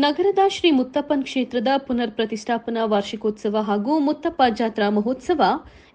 ನಗರದ ಶ್ರೀ ಮುತ್ತಪ್ಪನ್ ಕ್ಷೇತ್ರದ ಪುನರ್ ಪ್ರತಿಷ್ಠಾಪನಾ ವಾರ್ಷಿಕೋತ್ಸವ ಹಾಗೂ ಮುತ್ತಪ್ಪ ಜಾತ್ರಾ ಮಹೋತ್ಸವ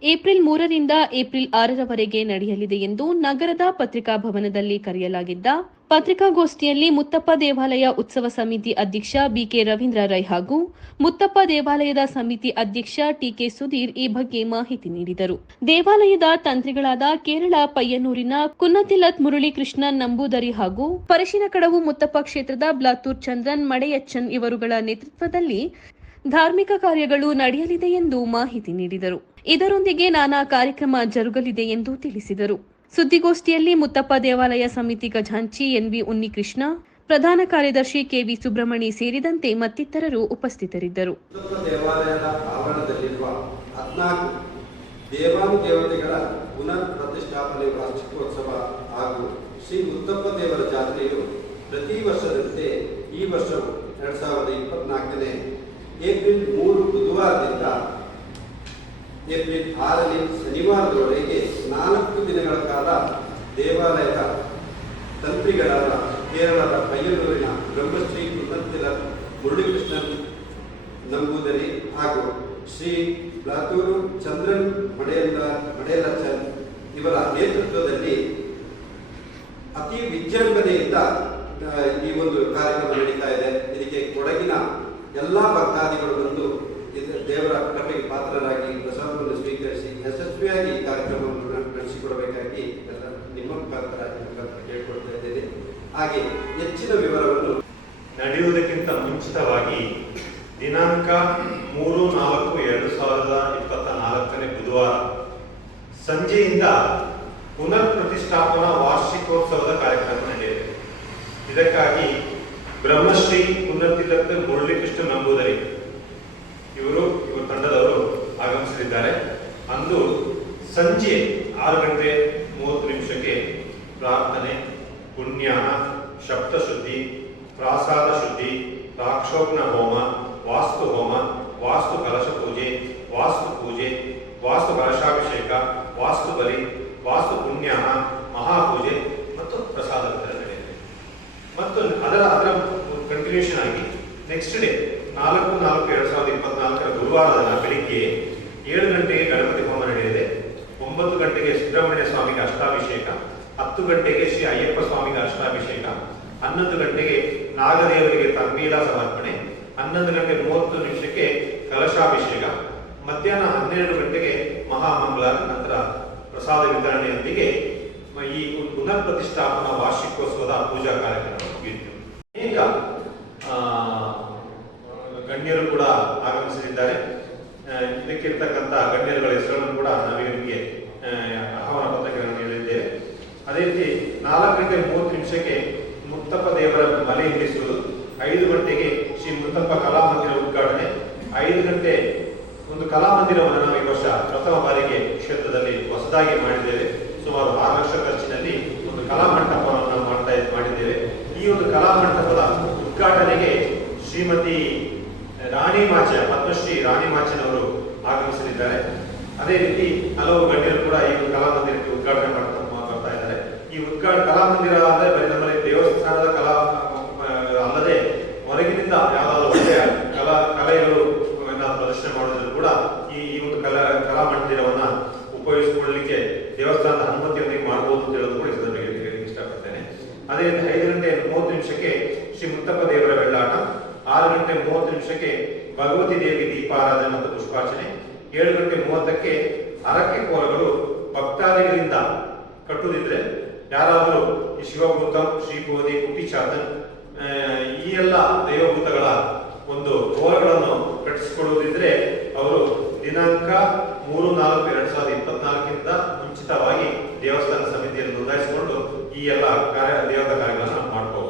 ಏಪ್ರಿಲ್ ಮೂರರಿಂದ ಏಪ್ರಿಲ್ ಆರರವರೆಗೆ ನಡೆಯಲಿದೆ ಎಂದು ನಗರದ ಪತ್ರಿಕಾ ಭವನದಲ್ಲಿ ಕರೆಯಲಾಗಿದ್ದ ಪತ್ರಿಕಾಗೋಷ್ಠಿಯಲ್ಲಿ ಮುತ್ತಪ್ಪ ದೇವಾಲಯ ಉತ್ಸವ ಸಮಿತಿ ಅಧ್ಯಕ್ಷ ಬಿಕೆ ರವೀಂದ್ರ ರೈ ಹಾಗೂ ಮುತ್ತಪ್ಪ ದೇವಾಲಯದ ಸಮಿತಿ ಅಧ್ಯಕ್ಷ ಟಿಕೆ ಸುಧೀರ್ ಈ ಬಗ್ಗೆ ಮಾಹಿತಿ ನೀಡಿದರು. ದೇವಾಲಯದ ತಂತ್ರಿಗಳಾದ ಕೇರಳ ಪಯ್ಯನೂರಿನ ಕುನ್ನತಿಲತ್ ಮುರಳೀಕೃಷ್ಣನ್ ನಂಬೂದರಿ ಹಾಗೂ ಪರಶಿನ ಕಡವು ಮುತ್ತಪ್ಪ ಕ್ಷೇತ್ರದ ಬ್ಲಾತೂರ್ ಚಂದ್ರನ್ ಮಡೆಯಚ್ಚನ್ ಇವರುಗಳ ನೇತೃತ್ವದಲ್ಲಿ ಧಾರ್ಮಿಕ ಕಾರ್ಯಗಳು ನಡೆಯಲಿದೆ ಎಂದು ಮಾಹಿತಿ ನೀಡಿದರು. ಇದರೊಂದಿಗೆ ನಾನಾ ಕಾರ್ಯಕ್ರಮ ಜರುಗಲಿದೆ ಎಂದು ತಿಳಿಸಿದರು. ಸುದ್ದಿಗೋಷ್ಠಿಯಲ್ಲಿ ಮುತ್ತಪ್ಪ ದೇವಾಲಯ ಸಮಿತಿ ಖಜಾಂಚಿ ಎನ್ವಿ ಉನ್ನಿಕೃಷ್ಣ, ಪ್ರಧಾನ ಕಾರ್ಯದರ್ಶಿ ಕೆವಿ ಸುಬ್ರಹ್ಮಣಿ ಸೇರಿದಂತೆ ಮತ್ತಿತರರು ಉಪಸ್ಥಿತರಿದ್ದರು. ದೇವಾಲಯದ ಆವರಣದಲ್ಲಿರುವ ಹದಿನಾಲ್ಕು ದೇವಾನುದೇವತೆಗಳ ಪುನರ್ ಪ್ರತಿಷ್ಠಾಪನೆ ವಾರ್ಷಿಕೋತ್ಸವ ಹಾಗೂ ಶ್ರೀ ಮುತ್ತಪ್ಪ ದೇವರ ಜಾತ್ರೆಯು ಪ್ರತಿ ವರ್ಷದಂತೆ ಈ ವರ್ಷವು ಎರಡ್ ಸಾವಿರದ ಇಪ್ಪತ್ನಾಲ್ಕನೇ ಏಪ್ರಿಲ್ ಮೂರು ಬುಧವಾರದಿಂದ ಏಪ್ರಿಲ್ ಆರನೇ ಶನಿವಾರದವರೆಗೆ ನಾಲ್ಕು ದಿನಗಳ ಕಾಲ ದೇವಾಲಯದ ತಂತ್ರಿಗಳಾದ ಕೇರಳದ ಪಯ್ಯನೂರಿನ ಬ್ರಹ್ಮಶ್ರೀ ಕುನ್ನತ್ತಿಲ ಮುರಳೀಕೃಷ್ಣನ್ ನಂಬೂದರಿ ಹಾಗೂ ಶ್ರೀ ಬ್ಲಾತೂರು ಚಂದ್ರನ್ ಮಡೆಯಲ್ಲ ಮಡೆಯಲಚನ್ ಇವರ ನೇತೃತ್ವದಲ್ಲಿ ಅತಿ ವಿಜೃಂಭಣೆಯಿಂದ ಈ ಒಂದು ಕಾರ್ಯಕ್ರಮ ನಡೀತಾ ಇದೆ. ಇದಕ್ಕೆ ಕೊಡಗಿನ ಎಲ್ಲ ಭಕ್ತಾದಿಗಳು ಬಂದು ದೇವರ ಕೃಪೆಗೆ ಪಾತ್ರರಾಗಿ ಪ್ರಸಾದವನ್ನು ಸ್ವೀಕರಿಸಿ ಯಶಸ್ವಿಯಾಗಿ ಈ ಕಾರ್ಯಕ್ರಮವನ್ನು ನಡೆಸಿಕೊಡಬೇಕಾಗಿ ಎಲ್ಲ ನಿಮ್ಮ ಮುಖಾಂತರ ಮುಖಾಂತರ ಕೇಳಿಕೊಳ್ತಾ ಇದ್ದೇನೆ. ಹಾಗೆ ಹೆಚ್ಚಿನ ವಿವರವನ್ನು ನಡೆಯುವುದಕ್ಕಿಂತ ಮುಂಚಿತವಾಗಿ ದಿನಾಂಕ ಮೂರು ನಾಲ್ಕು ಎರಡು ಸಾವಿರದ ಇಪ್ಪತ್ತ ನಾಲ್ಕನೇ ಬುಧವಾರ ಸಂಜೆಯಿಂದ ಪುನರ್ ಪ್ರತಿಷ್ಠಾಪನಾ ವಾರ್ಷಿಕೋತ್ಸವದ ಕಾರ್ಯಕ್ರಮ ನಡೆಯಲಿದೆ. ಇದಕ್ಕಾಗಿ ಬ್ರಹ್ಮಶ್ರೀ ಪುನರ್ ಮುರಳೀಕೃಷ್ಣ ನಂಬೂದರಿ ಇವರು ಇವರು ತಂಡದವರು ಆಗಮಿಸಲಿದ್ದಾರೆ ಅಂದು ಸಂಜೆ ಆರು ಗಂಟೆ ಮೂವತ್ತು ನಿಮಿಷಕ್ಕೆ ಪ್ರಾರ್ಥನೆ, ಪುಣ್ಯಾನ ಶಬ್ದಶುದ್ಧಿ ಪ್ರಾಸಾದ ಶುದ್ಧಿ ರಾಕ್ಷೋಗ್ನ ಹೋಮ, ವಾಸ್ತು ಹೋಮ, ವಾಸ್ತು ಕಲಶ ಪೂಜೆ, ವಾಸ್ತು ಪೂಜೆ, ವಾಸ್ತು ಕಲಶಾಭಿಷೇಕ, ವಾಸ್ತು ಬಲಿ, ವಾಸ್ತು ಪುಣ್ಯಾನ, ಮಹಾಪೂಜೆ ಮತ್ತು ಪ್ರಸಾದ ವಿತರಣೆ ಮತ್ತು ಅದರ ಅದರ ಕಂಟಿನ್ಯೂಷನ್ ಆಗಿ ನೆಕ್ಸ್ಟ್ ಡೇ ನಾಲ್ಕು ನಾಲ್ಕು ಎರಡು ಸಾವಿರದ ಇಪ್ಪತ್ನಾಲ್ಕರ ಗುರುವಾರದ ಬೆಳಿಗ್ಗೆ ಏಳು ಗಂಟೆಗೆ ಗಣಪತಿ ಹೋಮ ನಡೆಯಲಿದೆ. ಒಂಬತ್ತು ಗಂಟೆಗೆ ಸುಬ್ರಹ್ಮಣ್ಯ ಸ್ವಾಮಿಗೆ ಅಷ್ಟಾಭಿಷೇಕ, ಹತ್ತು ಗಂಟೆಗೆ ಶ್ರೀ ಅಯ್ಯಪ್ಪ ಸ್ವಾಮಿಗೆ ಅಷ್ಟಾಭಿಷೇಕ, ಹನ್ನೊಂದು ಗಂಟೆಗೆ ನಾಗದೇವರಿಗೆ ತಂಬೀಲ ಸಮರ್ಪಣೆ ಹನ್ನೊಂದು ಗಂಟೆ ಮೂವತ್ತು ನಿಮಿಷಕ್ಕೆ ಕಲಶಾಭಿಷೇಕ, ಮಧ್ಯಾಹ್ನ ಹನ್ನೆರಡು ಗಂಟೆಗೆ ಮಹಾಮಂಗಳ ನಂತರ ಪ್ರಸಾದ ವಿತರಣೆಯೊಂದಿಗೆ ಈ ಪುನರ್ ಪ್ರತಿಷ್ಠಾಪನಾ ವಾರ್ಷಿಕೋತ್ಸವದ ಪೂಜಾ ಕಾರ್ಯಕ್ರಮ ಮುಗಿಯಿತು. ಈಗ ಗಣ್ಯರು ಕೂಡ ಆಗಮಿಸಲಿದ್ದಾರೆ. ಇದಕ್ಕಿರ್ತಕ್ಕಂಥ ಗಣ್ಯರುಗಳ ಹೆಸರುಗಳನ್ನು ಕೂಡ ನಾವೀಗ ನಿಮಗೆ ಆ, ಆಹ್ವಾನ ಪತ್ರಿಕೆಗಳನ್ನು ನೀಡಲಿದ್ದೇವೆ ಅದೇ ರೀತಿ ನಾಲ್ಕು ಗಂಟೆ ಮೂವತ್ತು ನಿಮಿಷಕ್ಕೆ ಮುತ್ತಪ್ಪ ದೇವರ ಮಲೆ ಹಿಡಿಸುವುದು ಐದು ಗಂಟೆಗೆ ಶ್ರೀ ಮುತ್ತಪ್ಪ ಕಲಾಮಂದಿರ ಉದ್ಘಾಟನೆ. ಐದು ಗಂಟೆ ಒಂದು ಕಲಾಮಂದಿರವನ್ನು ನಾವು ಈ ವರ್ಷ ಪ್ರಥಮ ಬಾರಿಗೆ ಕ್ಷೇತ್ರದಲ್ಲಿ ಹೊಸದಾಗಿ ಮಾಡಿದ್ದೇವೆ. ಸುಮಾರು ಆರು ಲಕ್ಷ ಖರ್ಚಿನಲ್ಲಿ ಒಂದು ಕಲಾಮಂಟಪವನ್ನು ಮಾಡ್ತಾ ಮಾಡಿದ್ದೇವೆ. ಈ ಒಂದು ಕಲಾಮಂಟಪದ ಉದ್ಘಾಟನೆಗೆ ಶ್ರೀಮತಿ ರಾಣಿ ಮಾಚ, ಪದ್ಮಶ್ರೀ ರಾಣಿ ಮಾಚನವರು ಆಗಮಿಸಲಿದ್ದಾರೆ. ಅದೇ ರೀತಿ ಹಲವು ಗಣ್ಯರು ಈ ಒಂದು ಕಲಾಮಂದಿರಕ್ಕೆ ಉದ್ಘಾಟನೆ ಮಾಡ್ತಾ ಬರ್ತಾ ಇದ್ದಾರೆ ಈ ಉದ್ಘಾಟ ಕಲಾಮಂದಿರ ಅಂದ್ರೆ ಬರೀ ನಮ್ಮಲ್ಲಿ ದೇವಸ್ಥಾನದ ಕಲಾ ಆ, ಅಲ್ಲದೆ ಹೊರಗಿನಿಂದ ಯಾವ್ದಾದ್ರು ಒಳ್ಳೆಯ ಕಲಾ ಕಲೆಗಳು ಏನಾದ್ರು ಪ್ರದರ್ಶನ ಮಾಡೋದ್ರೂ ಕೂಡ ಈ ಈ ಒಂದು ಕಲಾ ಕಲಾಮಂದಿರವನ್ನ ಉಪಯೋಗಿಸಿಕೊಳ್ಳಲಿಕ್ಕೆ ದೇವಸ್ಥಾನದ ಅನುಮತಿಯೊಂದಿಗೆ ಮಾಡಬಹುದು ಅಂತ ಹೇಳೋದು ಕೂಡ ಈ ಸಂದರ್ಭದಲ್ಲಿ ಹೇಳಲಿಕ್ಕೆ ಇಷ್ಟಪಡ್ತೇನೆ ಅದೇ ರೀತಿ ಐದು ಗಂಟೆ ಮೂವತ್ತು ನಿಮಿಷಕ್ಕೆ ಶ್ರೀ ಮುತ್ತಪ್ಪ ದೇವರ ಬೆಳ್ಳಾಟ, ಆರು ಗಂಟೆ ಮೂವತ್ತು ನಿಮಿಷಕ್ಕೆ ಭಗವತಿ ದೇವಿ ದೀಪಾರಾಧನೆ ಮತ್ತು ಪುಷ್ಪಾರ್ಚನೆ, ಏಳು ಗಂಟೆ ಮೂವತ್ತಕ್ಕೆ ಅರಕೆ ಕೋಲಗಳು ಭಕ್ತಾದಿಗಳಿಂದ ಕಟ್ಟುವುದಿದ್ರೆ ಯಾರಾದರೂ ಈ ಶಿವಭೂತಂ ಶ್ರೀಬೋಧಿ ಕುಟಿಚಾತನ್ ಈ ಎಲ್ಲ ದೈವಭೂತಗಳ ಒಂದು ಕೋಲಗಳನ್ನು ಕಟ್ಟಿಸಿಕೊಳ್ಳುವುದಿದ್ರೆ ಅವರು ದಿನಾಂಕ ಮೂರು ನಾಲ್ಕು, ಎರಡ್ ಸಾವಿರದ ಇಪ್ಪತ್ನಾಲ್ಕಿಂದ ಮುಂಚಿತವಾಗಿ ದೇವಸ್ಥಾನ ಸಮಿತಿಯನ್ನು ನೋಂದಾಯಿಸಿಕೊಂಡು ಈ ಎಲ್ಲ ಕಾರ್ಯ ದೇವರ ಕಾರ್ಯಗಳನ್ನು ನಾವು ಮಾಡ್ಕೋಬೇಕು